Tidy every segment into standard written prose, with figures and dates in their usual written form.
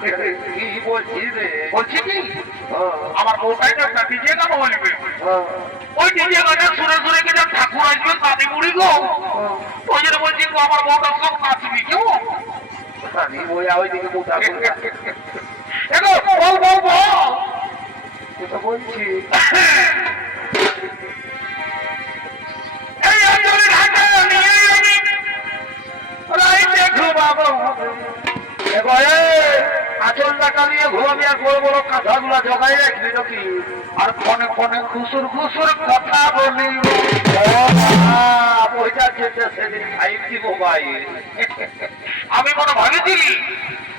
কি বলছিস রে? বলছি কি আমার বউটাই তো একটা ডিজে গান বলবে, ওই ডিজে গানের সুরে সুরে কে যখন ঠাকুর আসবে দাদি বুড়ি গো, ওই জন্য বলছি গো আমার বউটার সব নাচবি কেমন? আমি বই ওইদিকে মোটা এগো বল বল বল। তো বলছি এই অঞ্চলের ঢাকা নিয়ে আমি রাইতে ঘুমাবো। আচল টাকা নিয়ে ঘুমাবি আর বড় বড় কাঁথাগুলা জগাই রাখবি নাকি? আর ফোনে ফোনে খুসুর খুসুর কথা বলি। ওইটা যেটা সেদিন 5G মোবাইল। আমি মনে ভাবেছিলি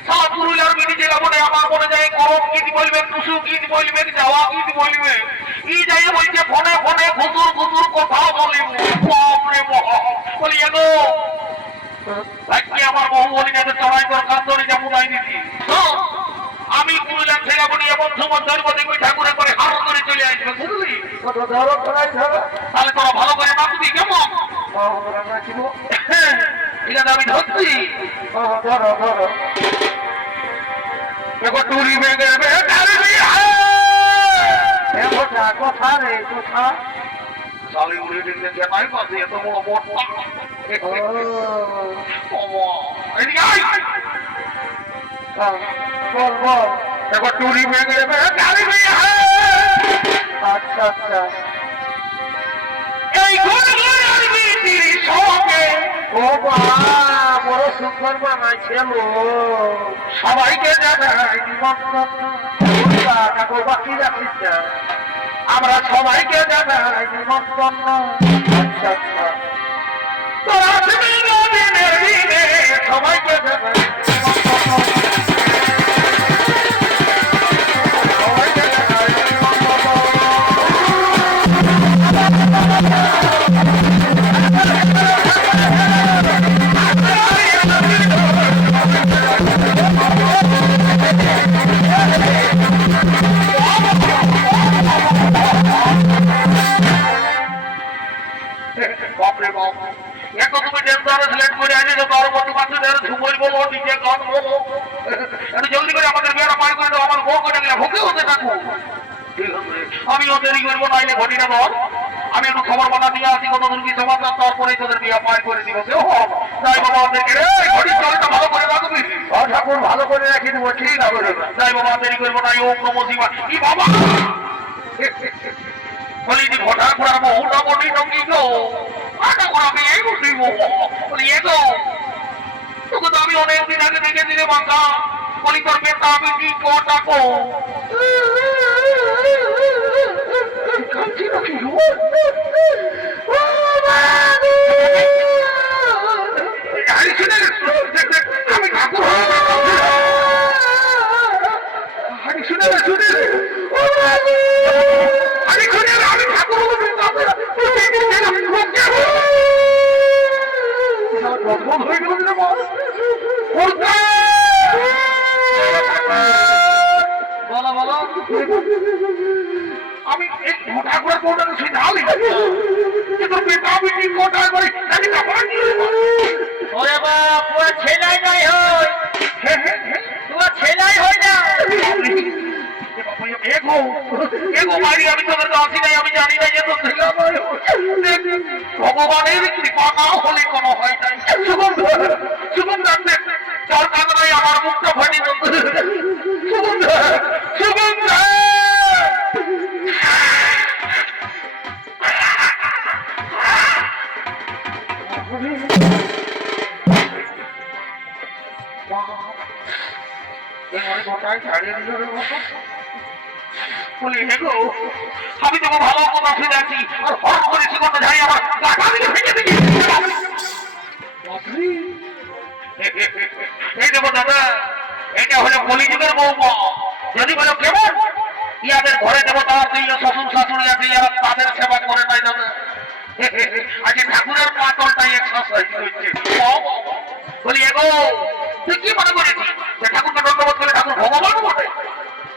সব পুরুলিয়ার মিনি জেলা মনে আমার মনে যায় গরম গীত বলবে, টুসু গীত বলবে, যাওয়া গীত বলবে, ই যাই বলছে ফোনে ফোনে খুসুর খুসুর কথা বলিব। বাপরে বাপ বলি এগো ভাগ্যে আমার বহু বলি যাতে চড়াই কর কান্দরি যেমন আইনিছি। আমি পুরুলিয়ার ছেলে বলি এমন সময় ধরবো দেখবি ঠাকুরের করে হার করে চলে আসবে, বুঝলি? তাহলে তোরা ভালো করে নাচবি কেমন? ঠিক আছে আমি ধরছি। দেখো টুরি বেগে কথা রে কথা শালি উড়ে দিতে কে নাই পাশে এত বড় বট। বল বল। দেখো টুরি বেগে আচ্ছা আচ্ছা এই ঘরের বিটির সঙ্গে ও বাবা বড় সুন্দর বানাইছিল। সবাইকে জানাই নিমন্ত্রণ কাকু বাকি রাখিস না। আমরা সবাইকে জানাই নিমন্ত্রণ। আচ্ছা আচ্ছা তোরা দিনের দিনে সবাইকে জানাই নিমন্ত্রণ। সবাইকে জানাই নিমন্ত্রণ। বাপরে বাপ এত তুমি ডেন্সার সিলেক্ট করে আনি তো তার মতো বাচ্চাদের ঝুমল বলো ডিজে গান বলো, একটু জলদি করে আমাদের বিয়েটা পার করে দাও। আমার বউ করে গেলে ভুকে হতে থাকবো। আমিও দেরি করবো না, এলে ঘটিটা বল আমি একটু খবর বানা দিয়ে আসি কত দূর কি সমাচার, তারপরেই তোদের বিয়ে পার করে দিব। যাই বাবা আমাদেরকে ঘটির জলটা ভালো করে রাখবি। ঠাকুর ভালো করে রাখি দেবো। ঠিক আছে যাই বাবা দেরি করবো না। ওম নমঃ শিবায়। কি বাবা বলি যে ঘটা ঘোড়ার বহুটা বটি সঙ্গী গো আটা ঘোড়াবে এই বসি গো বলি এগো তোকে তো আমি অনেকদিন আগে দেখে দিলে বাঁকা বলি তোর বেটা আমি কি কটা কো আমি ঠাকুর শুনে শুনে আমি শুনে আমি ঠাকুর হয়ে গেল বলো বলো আমি ঠাকুরের কোটা ঢালি কিন্তু বেটা বেটি কোটায় বলি ওরে বাপ পুরো ছেলাই নাই হয় পুরো ছেলাই হয় না। আমি তোদের আসি নাই, আমি জানি না যে ভগবানের কৃপা না হলে কোনো হয় নাই। শুভম দরকার নাই আমার মুখটা ফাটি শুভম শুভম গোটায় ছাড়িয়ে দিল রে বলি হেগো আমি তোমার ভালো কথা ফিরেছি আর হট করেছি কত যাই আমার গাটা দিকে ফেটে দিকে এই দেবো দাদা এটা হলো কলিযুগের বৌমা। যদি বলো কেমন ইয়াদের ঘরে দেবতা দিল শ্বশুর শাশুড়ি আছে যারা তাদের সেবা করে নাই দাদা আজকে ঠাকুরের পাতলটাই এক্সারসাইজ হচ্ছে। বলি এগো তুই কি মনে করেছিস যে ঠাকুরকে ধন্যবাদ করে ঠাকুর ভগবান বটে?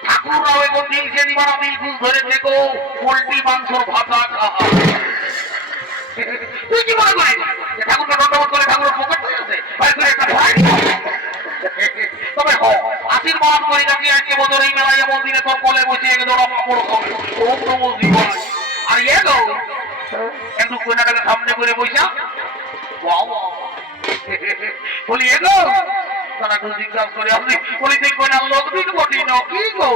ঠাকুররাও এখন দিলছে নিবারা দিলকুশ ধরে দেখো পোল্ট্রি মাংসর ভাতা খাওয়া। তুই কি মনে করিস যে ঠাকুরকে ধন্যবাদ করে ঠাকুরের পকেট হয়ে আছে? তবে আশীর্বাদ আশীর্বাদ করে যাচ্ছি আজকে বছর এই মেলায় মন্দিরে তোর কলে বসে এক জোড়া পাপড় খাবে ওম নমো শিবায় আর এ গো একটু কইনাটাকে সামনে করে বইসা বাবা বলি এ গো তারা একটু জিজ্ঞাসা করে আপনি বলি তুই কইনার লোক দিন বটি ন কি গো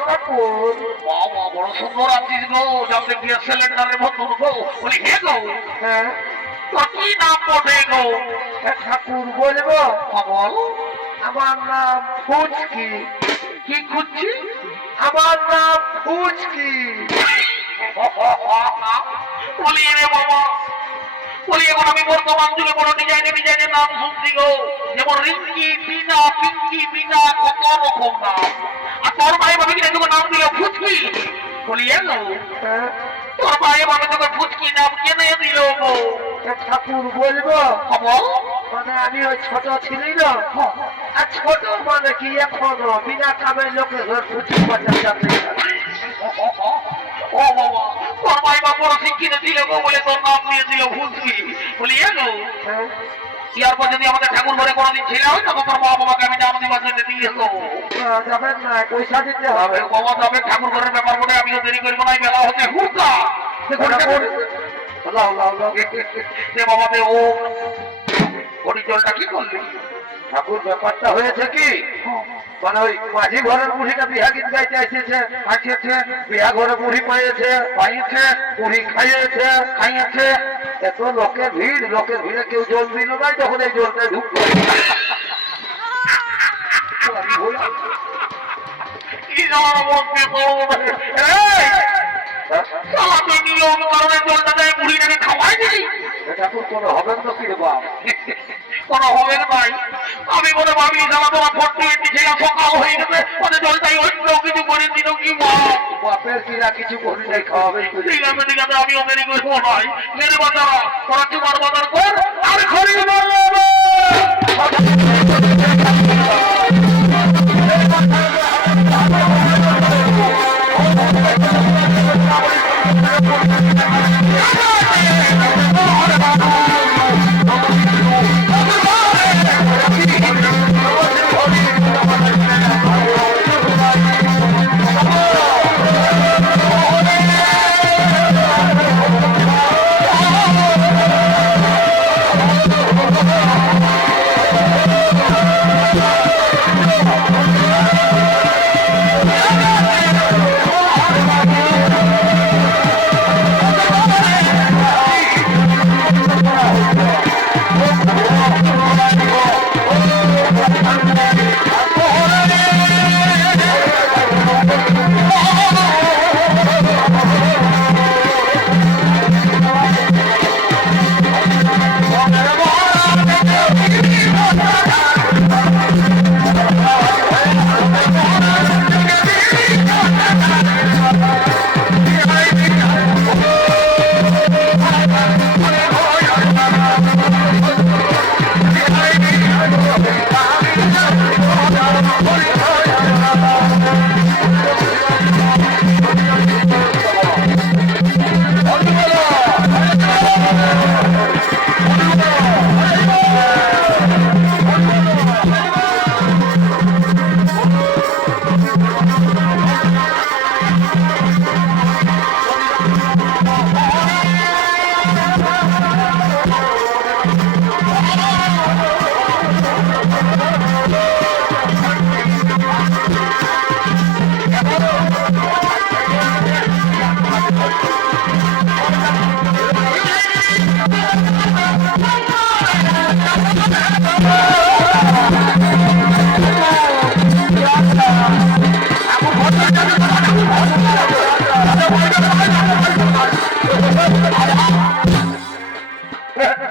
ঠাকুর বাবা বড় সুন্দর আছিস গো যাতে গ্যাস সিলিন্ডারের মতন গো বলি হে গো হ্যাঁ তোর কি নাম বটে গো ঠাকুর বলবো বল আমার নাম ফুচকি। কি খুঁজছি আমার নাম ফুচকি। বলি রে বাবা বলি এখন আমি বর্তমান যুগে বড় ডিজাইনের নাম শুনছি গো যেমন রিঙ্কি বিনা পিঙ্কি বিনা কত রকম নাম আর তোর ভাই ভাবি কিনা তোকে নাম দিল ফুচকি বলি এলো হ্যাঁ তোর ভাই ভাবি তোকে ফুচকি নাম কেনে দিল গো ঠাকুর বলবো বল মানে আমি ওই ছোট ছিলি না আর ছোট মানে কি এখনো বিনা কামের লোকে ঘর ফুচকি বাচ্চা যাতে ও বাবা তোর ভাই বাবা বড় শিক্ষিত ছিল গো বলে তোর নাম দিয়ে দিল ফুচকি বলি এলো হ্যাঁ ইয়ারপর যদি আমাদের ঠাকুর ঘরে কোনোদিন ছেলে হয় তখন তোর বাবা বাবাকে আমি নাম দিবার জন্য দিয়ে দেবো যাবেন না পয়সা দিতে হবে বাবা তবে ঠাকুর ঘরের ব্যাপার বলে আমিও দেরি করবো না মেলা হচ্ছে হুকা বাবা ও ঘড়ি জলটা কি করলি ঠাকুর ব্যাপারটা হয়েছে কি মানে ওই মাঝি ঘরের বুড়িটা বিহা গীত গাইতে এসেছে আসিয়েছে বিহা ঘরে বুড়ি পাইয়েছে বুড়ি খাইয়েছে এত লোকের ভিড়ে কেউ জল দিল না যখন এই জলটা ঢুকলো আমি বললাম, কি জানার মধ্যে সালা তুই নিয়ম কারণে জলটা দেয় বুড়িটাকে খাওয়াই দিলি ঠাকুর কোনো হবেন তো কি রে বাপ কোনো হবে ভাই আমি মনে ভাবি সালা তোমার ভর্তি হয়েছি ছেলে সকাল হয়ে গেছে মানে জলটাই অন্য কিছু করে দিল কি মা বাপের কিনা কিছু করি নাই খাওয়াবে ঠিক আছে আমিও দেরি করবো নয় মেরে বাজারা ওরা তোমার বাজার কর আর খড়ি মারবে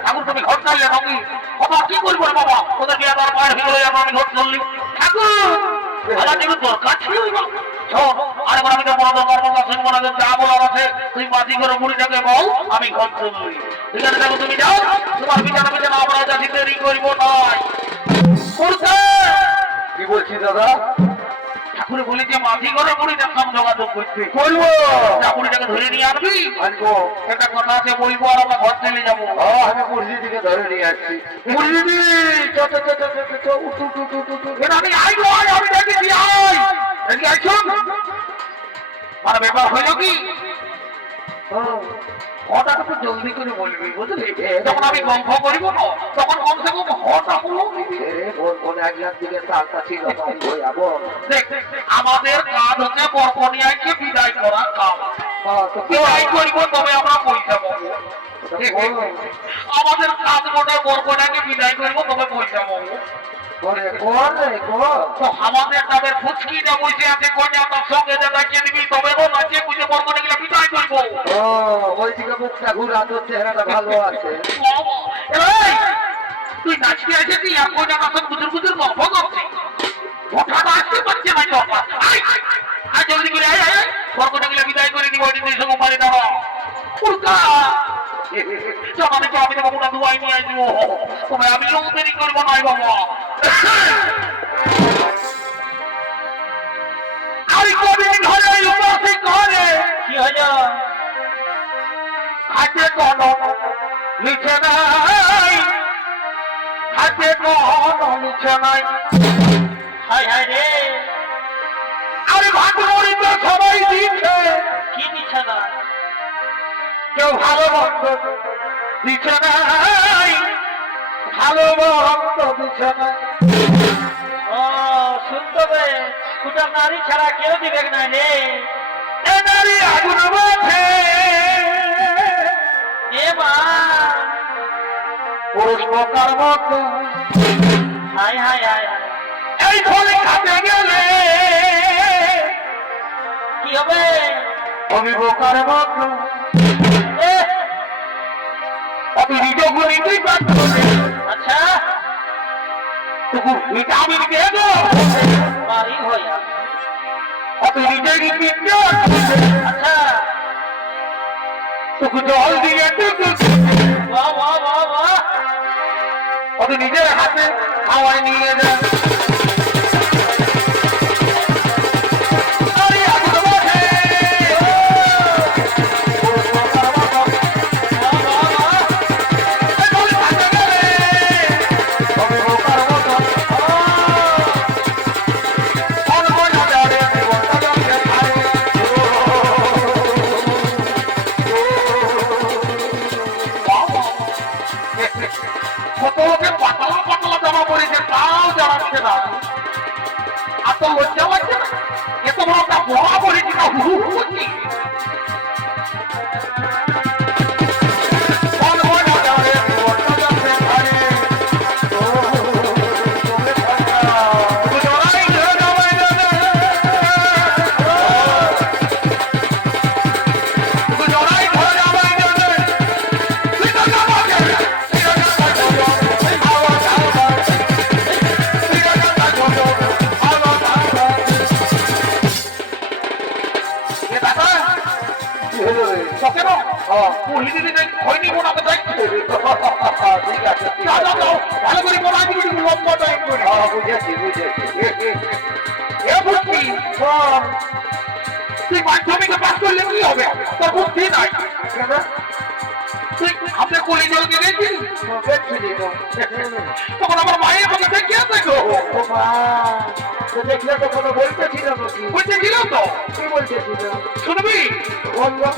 ঠাকুর তুমি ঘর চাইলে নাকি বাবা কি করবো রে বাবা ওদের বিয়ে দেওয়ার মায়ের ভিতরে আমি ঘর চললি ঠাকুর আমার যেগুলো দরকার ছিল আরেকবার আমি তো বড় দরকার যা বলার আছে তুই মাঝি করে বুড়িটাকে বল আমি ঘর চললি ঠিক আছে দেখো তুমি যাও তোমার বিছানা আমরা যাচ্ছি দেরি করবো নয় কি বলছি দাদা ঠাকুরে বলি যে মাঝি ঘরে বুড়িটার সঙ্গে যোগাযোগ করতে বলবো ঠাকুরিটাকে ধরে নিয়ে আনবি। আনবো। একটা কথা আছে বলবো আর আমরা ঘর চলে যাবো। আমি মুরগিদিকে ধরে নিয়ে আসছি। মুরগিদি আমি আইবো আমি দেখি আই দেখি আইছো মানে ব্যাপার হইল কি হঠাৎ একটু জলদি করে বলবি বুঝলি, যখন আমি গল্প করিব না তখন কমসে কম হঠাৎ হলো একলার দিকে তালটা ছিল দেখ আমাদের কাজ হচ্ছে বরকনিয়াকে বিদায় করা কাজ। বিদায় করিব তবে আমরা পয়সা পাবো। আমাদের কাজ মোটা বরকনিয়াকে বিদায় করিব তবে পয়সা পাবো। তো আমাদের তাদের ফুচকিটা বসে আছে কন্যা তার সঙ্গে যে ডাকিয়ে দিবি তবে তো নাচিয়ে বুঝে বরকনিয়াকে বিদায় করবো। ওই দিকে মুখটা ঘুরা তোর চেহারাটা ভালো আছে। তুই নাচতে এসেছি আর কন্যা তার সঙ্গে বুঝুর বুঝুর গল্প করছি, হঠাৎ আসতে পারছে না চপা। আয় জলদি করে আয় আয় বরকনিয়াকে বিদায় করে দিব। ওই দিন সঙ্গে পারি না উল্টা আমি তো বাবুটা দুয়াই নিয়ে আসবো, তবে আমি লোক দেরি করবো নয় বাবা। আমি কদিন ঘরে উপাসী করে কি হলো হাতে কলম লিখে নাই, হাতে কলম লিখে নাই। হাই হাই রে আমি ভাগ্যমরি তো সবাই দিচ্ছে কি দিচ্ছে না, কেউ ভালো মন্দ দিচ্ছে নাই, ভালো মন্দ দিচ্ছে নাই। শুনতে দুটা নারী ছাড়া কেউ দিবে না রে। এ নারী আগুন মাঠে এ মা পুরুষ বোকার মতো হাই হাই হাই এই ফলে খাতে গেলে কি হবে আমি বোকার মতো আমি নিজে গুলি তুই আচ্ছা ভিটামিন দিয়ে দো বাড়ি হইয়া আপনি নিজে আচ্ছা তোকে জল দিয়ে আপনি নিজের হাতে খাওয়াই নিয়ে যান। তুই মাধ্যমিকে পাস করলে কি হবে, তোর বুদ্ধি নাই। তুই আপনার কলি জল দিয়েছিস তখন আমার মায়ের কথা দেখে দেখো দেখলে তো কোনো বলতেছিল বলতেছিলাম তো কি বলতেছিল শুনবি বললো